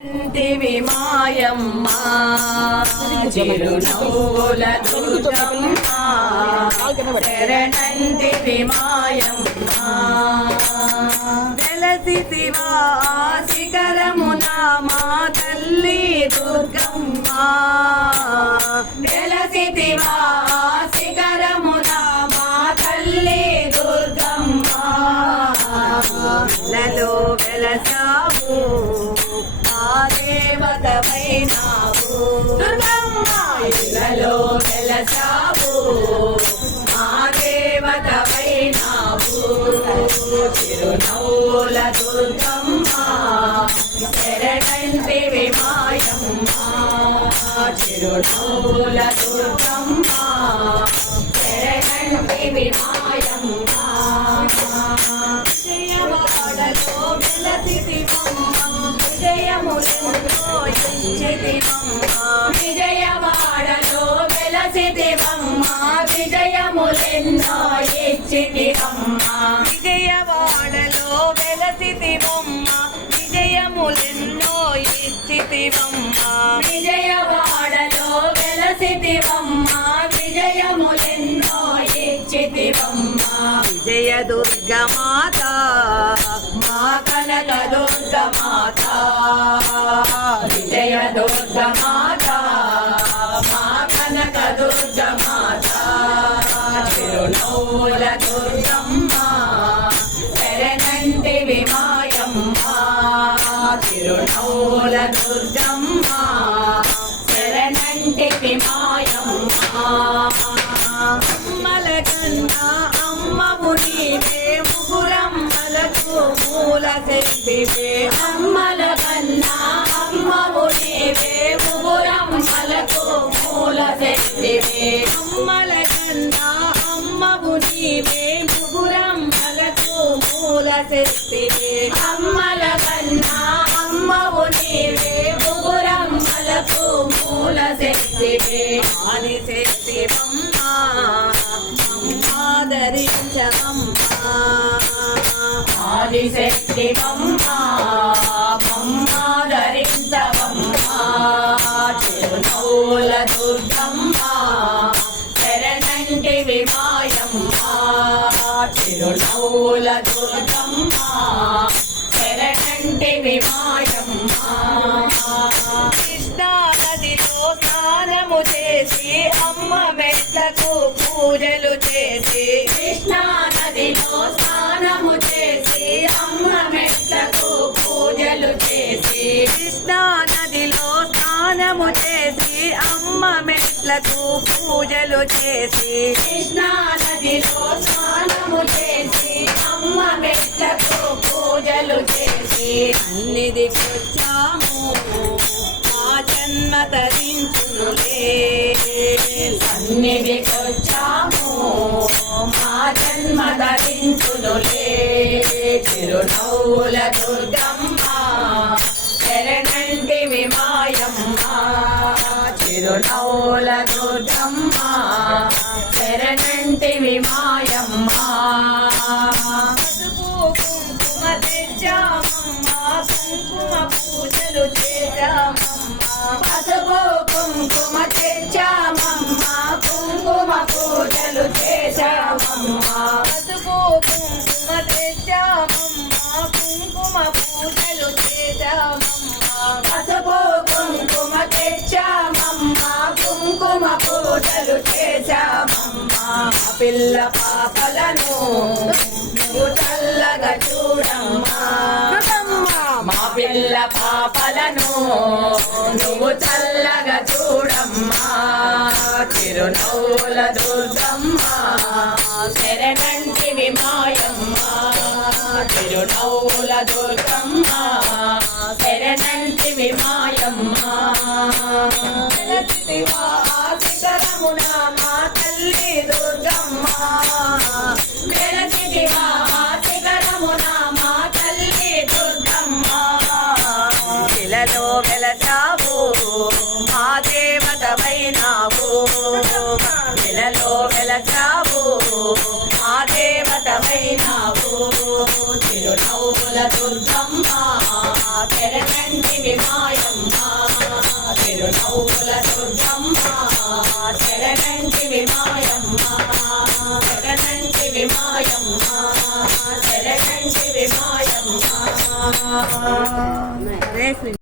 ఇంటివి మాయమ్మ చిరునవ్వుల దుర్గమ్మ శరణంటివి మాయమ్మ. వెలసితివా శిఖరమున మా తల్లి దుర్గమ్మ. వెలసితివా శిఖరమున మా తల్లి దుర్గమ్మ. లలో వెలసావు వెలసావు మా దేవతమైనావు చిరునవ్వుల శరణంటివి చిరునవ్వుల శరణంటివి విజయవాడలో విజయవాడలో వెలసితివమ్మ విజయములెన్నో ఇచ్చితివమ్మ విజయవాడలో వెలసితివమ్మ విజయములెన్నో ఇచ్చితివమ్మ విజయవాడలో వెలసితివమ్మ విజయములెన్నో ఇచ్చితివమ్మ విజయ దుర్గ మాత మా కనక దుర్గ మాత విజయ దుర్గ శరణంటివి మాయమ్మ చిరునవ్వుల దుర్గమ్మ శరణంటివి మాయమ్మ అమ్మల కన్నా అమ్మవు నీవే ముగురమ్మలకు మూల తెలిపివే. అమ్మల కన్నా అమ్మవు నీవే ముగురమ్మలకు మూల తెలిపివే. అమ్మల కన్నా అమ్మవు నీవే ముగురం మూల అమ్మల కన్నా అమ్మవు నీవే ముగురమ్మలకు మూల శక్తివే ఆది శక్తివమ్మా అమ్మాదరించవమ్మా ఆది శక్తివమ్మా మమ్మాదరించవమ్మా చిరునవ్వుల దుర్గమ్మా శరణంటివి విమాయమ్మా. చిరునవ్వుల దుర్గమ్మా శరణంటివి మాయమ్మా కృష్ణా నదిలో స్నానము చేసి అమ్మ మెట్లకు పూజలు చేసి. కృష్ణా నదిలో స్నానము చేసి అమ్మ మెట్లకు పూజలు చేసి. కృష్ణా నదిలో స్నానము చేసి అమ్మ మెట్లకు పూజలు చేసి. కృష్ణా నదిలో స్నానము చేసి అమ్మ మెట్లకు పూజలు చేసి సన్నిధికొచ్చాము మా జన్మ తరించునులే. సన్నిధికొచ్చాము మా జన్మ ధరించునులే చిరునవ్వుల దుర్గమ్మ శరణంటి మాయమ్మ. చిరునవ్వుల దుర్గమ్మ. శరణంటివి మాయమ్మ. కుంకుమ తెచ్చామమ్మ. కుంకుమ పూజలు చేశామమ్మ. పసుపు కుంకుమ తెచ్చామమ్మ. కుంకుమ పూజలు చేశామమ్మ. పసుపు కుంకుమ తెచ్చామమ్మ. కుంకుమ పూజలు చేశామమ్మ. పసుపు కుంకుమ తెచ్చామమ్మ. కుంకుమ పూజలు చేశామమ్మ. పిల్ల పాపలను నువ్వు చల్లగా చూడమ్మా. మా పిల్ల పాపలను నువ్వు చల్లగా చూడమ్మా. చిరునవ్వుల దుర్గమ్మా శరణంటివి మాయమ్మా. చిరునవ్వుల దుర్గమ్మా శరణంటివి మాయమ్మా. మా తల్లి దుర్గమ్మ వెలసితివా శిఖరమున మా వెలసావు మా దేవతమైనావు శిలలో వెలసావు మా దేవతమైనావు చిరునవ్వుల దుర్గమ్మ తెరకంటి విమాయ